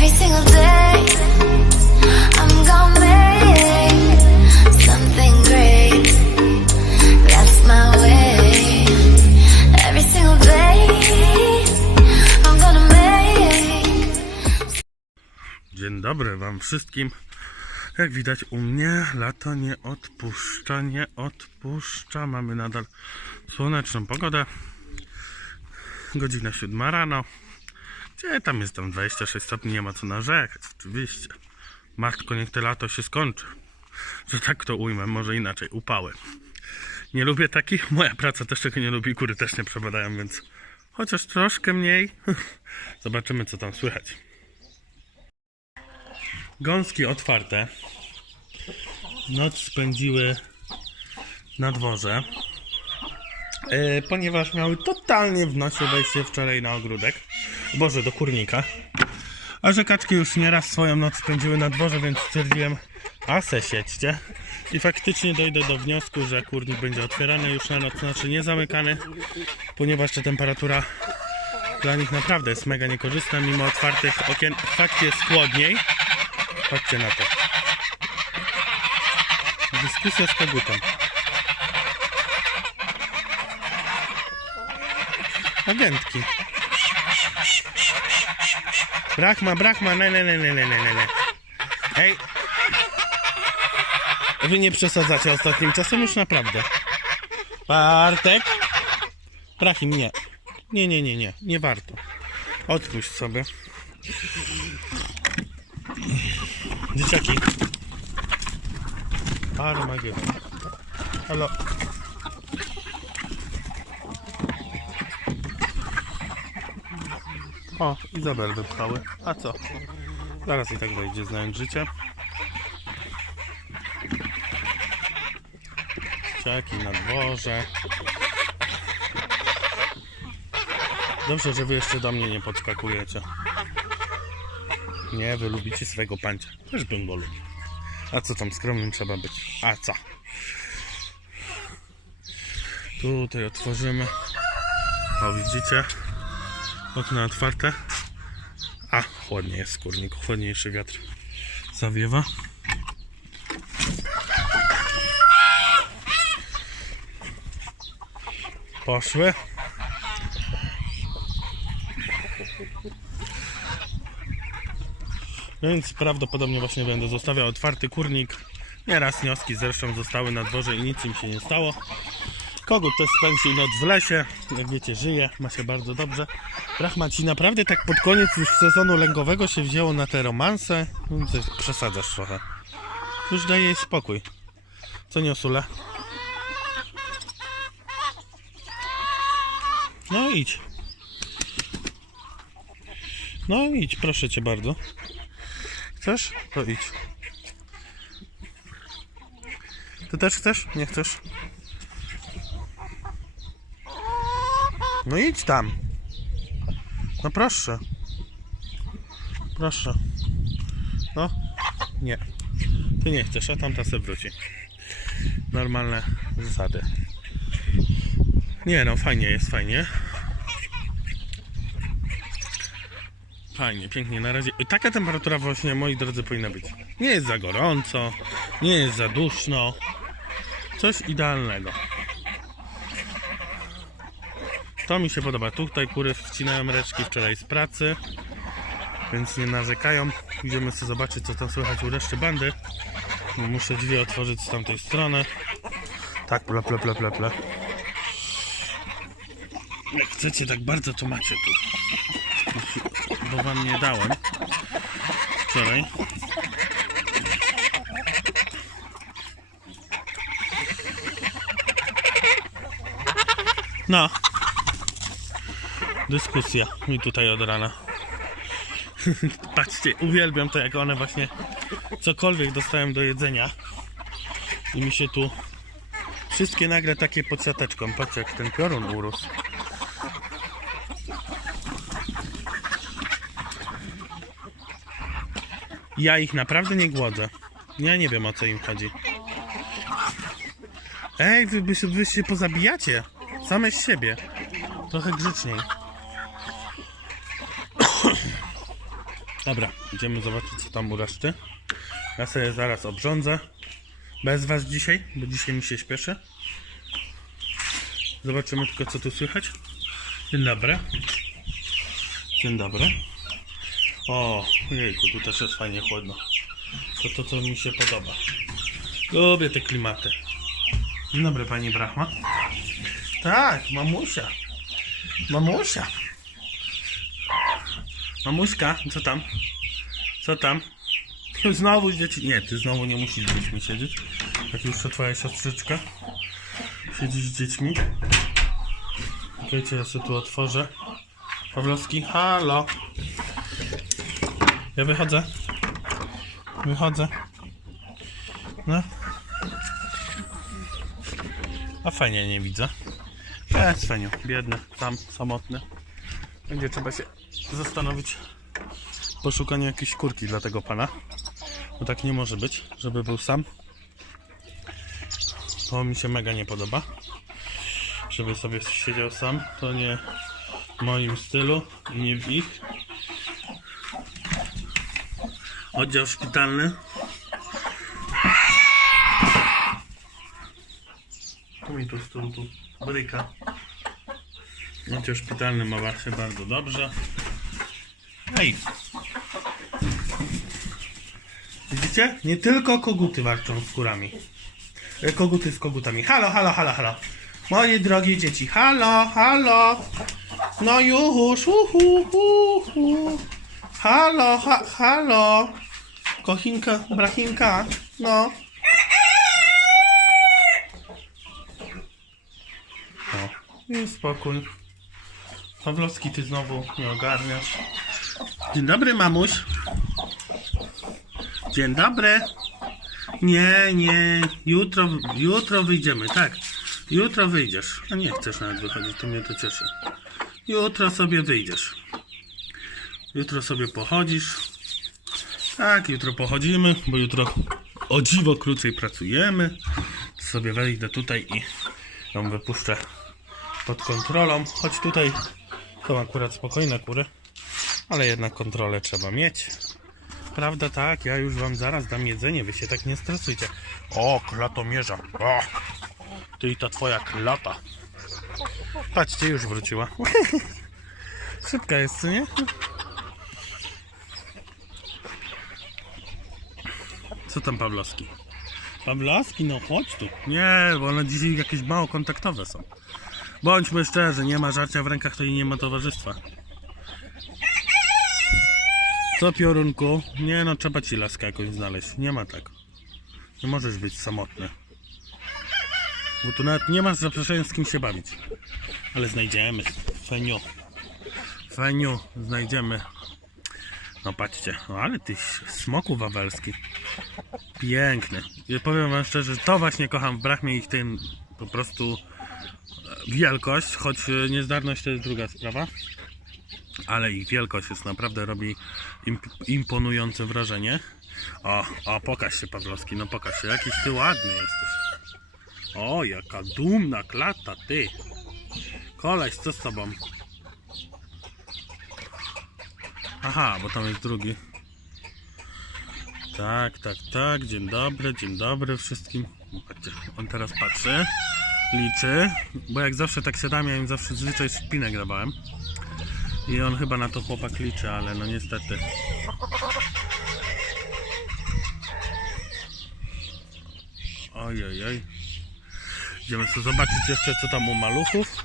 Every single day, I'm make something great. That's my way. Every single day, I'm make. Dzień dobry Wam wszystkim. Jak widać u mnie lato nie odpuszcza, nie odpuszcza. Mamy nadal słoneczną pogodę. Godzina 7 rano. Gdzie tam jest tam 26 stopni, nie ma co narzekać, oczywiście. Matko, niech te lato się skończy. Że tak to ujmę, może inaczej, upały. Nie lubię takich, moja praca też tego nie lubi, kury też nie przepadają, więc chociaż troszkę mniej. Zobaczymy co tam słychać. Gąski otwarte. Noc spędziły na dworze. E, ponieważ miały totalnie w nosie wejście wczoraj na ogródek. Boże, do kurnika. A że kaczki już nieraz swoją noc spędziły na dworze, więc stwierdziłem, a se siedźcie. I faktycznie dojdę do wniosku, że kurnik będzie otwierany już na noc, znaczy nie zamykany, ponieważ ta temperatura dla nich naprawdę jest mega niekorzystna, mimo otwartych okien. Fakt jest chłodniej. Patrzcie na to. Dyskusja z kogutem. Agentki. Bırakma bırakma. Ne ne ne ne ne ne ne. Ej. Wy nie przesadzacie ostatnim czasem już naprawdę. Bartek. Brachim nie. Nie, nie, nie, nie. Nie warto. Odpuść sobie. Dzieciaki. Armageddon. Halo. O, Izabel wypchały. A co? Zaraz i tak wejdzie znając życie. Dzieciaki na dworze. Dobrze, że wy jeszcze do mnie nie podskakujecie. Nie, wy lubicie swego pancia. Też bym go lubił. A co tam skromnym trzeba być? A co? Tutaj otworzymy. O, widzicie? Okna otwarte. A, chłodnie jest w kurniku. Chłodniejszy wiatr zawiewa. Poszły. Więc prawdopodobnie właśnie będę zostawiał otwarty kurnik. Nieraz wnioski zresztą zostały na dworze i nic im się nie stało. Kogut też spędził noc w lesie. Jak wiecie, żyje, ma się bardzo dobrze. Brachma ci naprawdę tak pod koniec już sezonu lęgowego się wzięło na te romanse. No, przesadzasz trochę. Już daj jej spokój. Co nie osule? No idź. No idź, proszę cię bardzo. Chcesz? To idź. Ty też chcesz? Nie chcesz? No idź tam. No proszę. Proszę. No. Nie. Ty nie chcesz, a tamta se wróci. Normalne zasady. Nie no, fajnie jest, fajnie. Fajnie, pięknie. Na razie taka temperatura właśnie, moi drodzy, powinna być. Nie jest za gorąco, nie jest za duszno. Coś idealnego. To mi się podoba. Tutaj kury wcinają reszki wczoraj z pracy, więc nie narzekają. Idziemy sobie zobaczyć, co tam słychać u reszty bandy. Muszę drzwi otworzyć z tamtej strony. Tak, ple, ple, ple, ple, ple. Jak chcecie tak bardzo, to macie tu bo wam nie dałem wczoraj. No. Dyskusja mi tutaj od rana. Patrzcie, uwielbiam to jak one właśnie cokolwiek dostają do jedzenia i mi się tu wszystkie nagle takie pod siateczką. Patrzcie jak ten piorun urósł. Ja ich naprawdę nie głodzę. Ja nie wiem o co im chodzi. Ej, wy, wy, wy się pozabijacie. Same z siebie. Trochę grzeczniej. Dobra, idziemy zobaczyć co tam u reszty. Ja sobie zaraz obrządzę. Bez was dzisiaj, bo dzisiaj mi się śpieszy. Zobaczymy tylko co tu słychać. Dzień dobry. Dzień dobry. O, jejku, tu też jest fajnie chłodno. To to, co mi się podoba. Lubię te klimaty. Dzień dobry, pani Brachma. Tak, mamusia. Mamusia. Mamuśka, co tam? Co tam? Znowu dzieci... Nie, ty znowu nie musisz z dziećmi siedzieć. Jak już to twoja siostrzyczka. Z dziećmi. Czekajcie, ja sobie tu otworzę. Pawlowski, halo. Ja wychodzę. Wychodzę. No. A fajnie nie widzę. E, Sveniu, biedny, tam, samotny. Będzie trzeba się zastanowić poszukanie jakiejś kurki dla tego pana. Bo tak nie może być, żeby był sam. To mi się mega nie podoba. Żeby sobie siedział sam, to nie w moim stylu i nie w ich. Oddział szpitalny. Tu mi tu stół, tu bryka. Oddział szpitalny ma się bardzo dobrze. Hej! Widzicie? Nie tylko koguty warczą z kurami. E, Koguty z kogutami. Halo, halo, halo, halo. Moje drogie dzieci. Halo, halo. No już, uhu, uhu. Halo, ha, halo. Kochinka, brachinka. No. O, i spokój. Pawlowski, ty znowu nie ogarniasz. Dzień dobry, mamuś. Dzień dobry. Nie, nie. Jutro, jutro wyjdziemy, tak. Jutro wyjdziesz. A nie chcesz nawet wychodzić, to mnie to cieszy. Jutro sobie wyjdziesz. Jutro sobie pochodzisz. Tak, jutro pochodzimy, bo jutro o dziwo krócej pracujemy. Sobie wejdę tutaj i ją wypuszczę pod kontrolą. Choć tutaj są akurat spokojne kury, ale jednak kontrolę trzeba mieć. Prawda, tak, ja już wam zaraz dam jedzenie, wy się tak nie stresujcie. O, klatomierza. O, ty i ta twoja klata. Patrzcie, już wróciła. Szybka jest, nie? Co tam Pawlowski? Pawlowski, no chodź tu. Nie, bo one dzisiaj jakieś mało kontaktowe są. Bądźmy szczerzy, nie ma żarcia w rękach, to i nie ma towarzystwa. Co piorunku? Nie no, trzeba ci laskę jakąś znaleźć. Nie ma tak. Nie możesz być samotny. Bo tu nawet nie masz zaprzeczenia z kim się bawić. Ale znajdziemy. Feniu. Feniu, znajdziemy. No patrzcie, no ale ty smoku wawelski. Piękny. I powiem wam szczerze, że to właśnie kocham w Brachmie ich tym po prostu e, wielkość, choć e, niezdarność to jest druga sprawa. Ale ich wielkość jest naprawdę robi imp- imponujące wrażenie. O, o, pokaż się Pawlowski, no pokaż się, jakiś ty ładny jesteś. O, jaka dumna klata, ty. Koleś, co z tobą? Aha, bo tam jest drugi. Tak, tak, tak. Dzień dobry, dzień dobry wszystkim. Patrzcie, on teraz patrzy, liczy, bo jak zawsze tak siadam, ja im zawsze zwyczaj szpinek dawałem. I on chyba na to chłopak liczy, ale no niestety. Oj, oj, oj. Idziemy sobie zobaczyć jeszcze co tam u maluchów.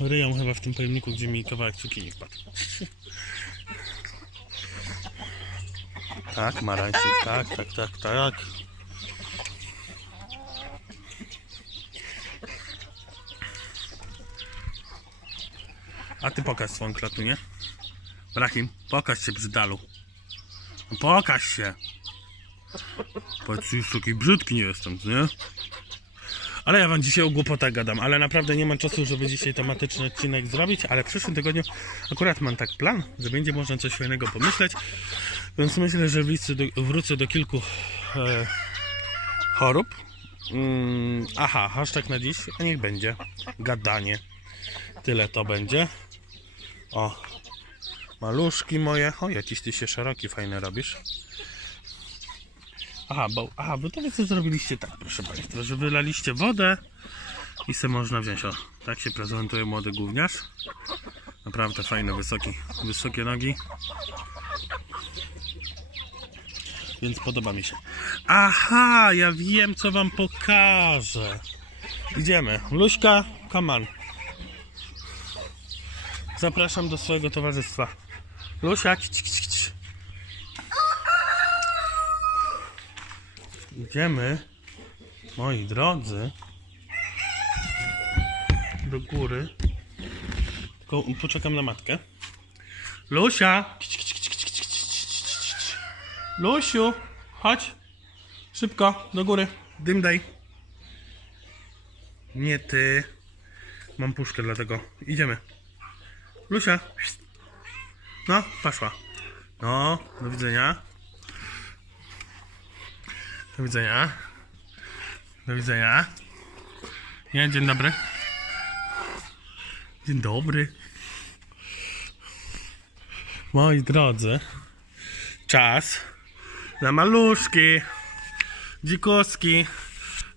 Ryją chyba w tym pojemniku, gdzie mi kawałek cukinii wpadł. Tak, marańczyk, tak, tak, tak, tak. A ty pokaż swoją klatunię. Brachim, pokaż się brzydalu. No pokaż się. Patrz, już taki brzydki nie jestem, nie? Ale ja wam dzisiaj o głupotach gadam, ale naprawdę nie mam czasu, żeby dzisiaj tematyczny odcinek zrobić, ale w przyszłym tygodniu akurat mam tak plan, że będzie można coś fajnego pomyśleć, więc myślę, że do, wrócę do kilku e, chorób. Mm, aha, hashtag na dziś, a niech będzie gadanie. Tyle to będzie. O, Maluszki moje. O, jakiś ty się szeroki, fajny robisz. Aha, bo, aha, bo to wy co zrobiliście tak, proszę Państwa, że wylaliście wodę i se można wziąć. O, tak się prezentuje młody gówniarz. Naprawdę fajne, wysoki, wysokie nogi. Więc podoba mi się. Aha, ja wiem co wam pokażę. Idziemy. Luśka, come on. Zapraszam do swojego towarzystwa. Lusia. Idziemy, moi drodzy, do góry. Tylko poczekam na matkę. Lusia! Lusiu, chodź. Szybko, do góry. Dym daj. Nie ty. Mam puszkę dlatego. Idziemy. Lusia. No, poszła. No, do widzenia. Do widzenia. Do widzenia. Nie, dzień dobry. Dzień dobry. Moi drodzy, czas na maluszki, dzikuski.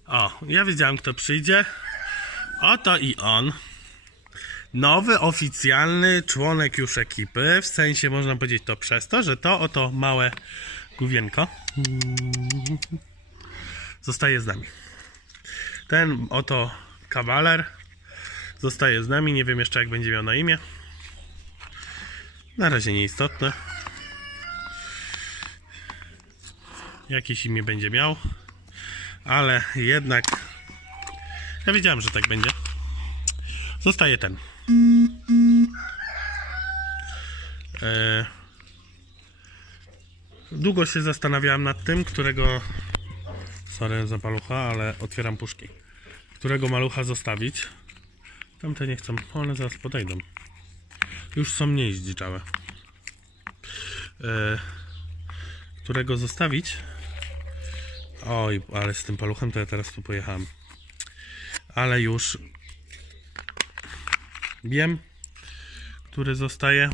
O, ja wiedziałem, kto przyjdzie. Oto i on. Nowy oficjalny członek już ekipy. W sensie można powiedzieć to przez to, że to oto małe główienko zostaje z nami. Ten oto kawaler zostaje z nami. Nie wiem jeszcze jak będzie miał na imię. Na razie nieistotne. Jakieś imię będzie miał, ale jednak ja wiedziałem, że tak będzie. Zostaje ten. E, Długo się zastanawiałem nad tym, którego. Sorry za palucha, ale otwieram puszki. Którego malucha zostawić. Tamte nie chcą, one zaraz podejdą. Już są mniej zdziczałe. E, którego zostawić? Oj, ale z tym paluchem to ja teraz tu pojechałem. Ale już wiem, który zostaje.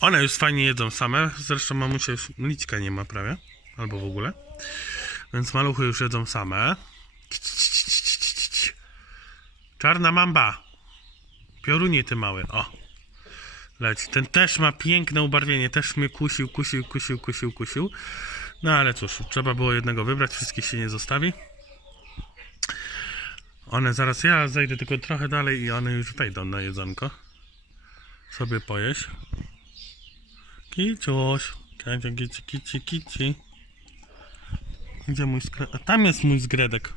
One już fajnie jedzą same. Zresztą mamusia już liczka nie ma prawie. Albo w ogóle. Więc maluchy już jedzą same. Czarna mamba. Piorunie ty mały. O. Leci. Ten też ma piękne ubarwienie. Też mnie kusił, kusił, kusił, kusił, kusił. No ale cóż, trzeba było jednego wybrać. Wszystkich się nie zostawi. One zaraz, ja zejdę tylko trochę dalej i one już wejdą na jedzonko. Sobie pojeść. Kiciuś. Kici, kici, kici, kici. Gdzie mój skredek? A tam jest mój zgredek.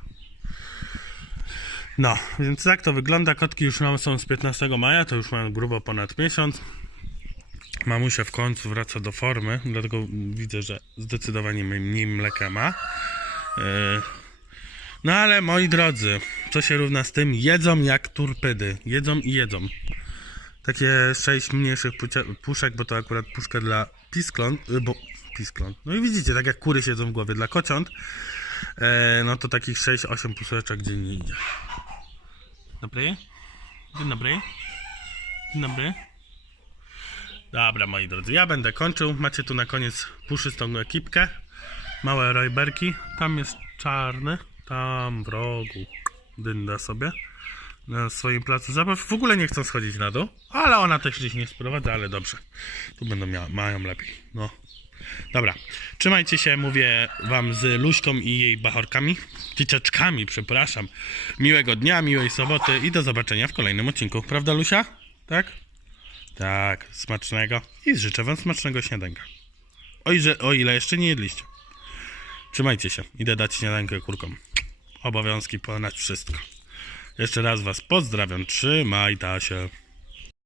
No, więc tak to wygląda. Kotki już są z 15 maja, to już mam grubo ponad miesiąc. Mamusia w końcu wraca do formy, dlatego widzę, że zdecydowanie mniej mleka ma. Yy, no ale moi drodzy, co się równa z tym? Jedzą jak turpydy. Jedzą i jedzą. Takie sześć mniejszych puszek, bo to akurat puszka dla piskląt, y, bo piskląt. No i widzicie, tak jak kury siedzą w głowie dla kociąt, e, no to takich 6-8 puszeczek dziennie idzie. Dobry? Dzień dobry. Dzień dobry. Dobra, moi drodzy, ja będę kończył. Macie tu na koniec puszystą ekipkę. Małe rojberki. Tam jest czarny. Tam w rogu. Dynda sobie. Na swoim placu zabaw. W ogóle nie chcą schodzić na dół. Ale ona też gdzieś nie sprowadza, ale dobrze. Tu będą mia- mają lepiej. No. Dobra. Trzymajcie się, mówię wam z Luśką i jej bachorkami. Dzieciaczkami, przepraszam. Miłego dnia, miłej soboty i do zobaczenia w kolejnym odcinku. Prawda, Lusia? Tak? Tak, smacznego. I życzę wam smacznego śniadanka. Oj, że, o ile jeszcze nie jedliście. Trzymajcie się. Idę dać śniadankę kurkom. Obowiązki ponad wszystko. Jeszcze raz was pozdrawiam. Trzymaj ta się.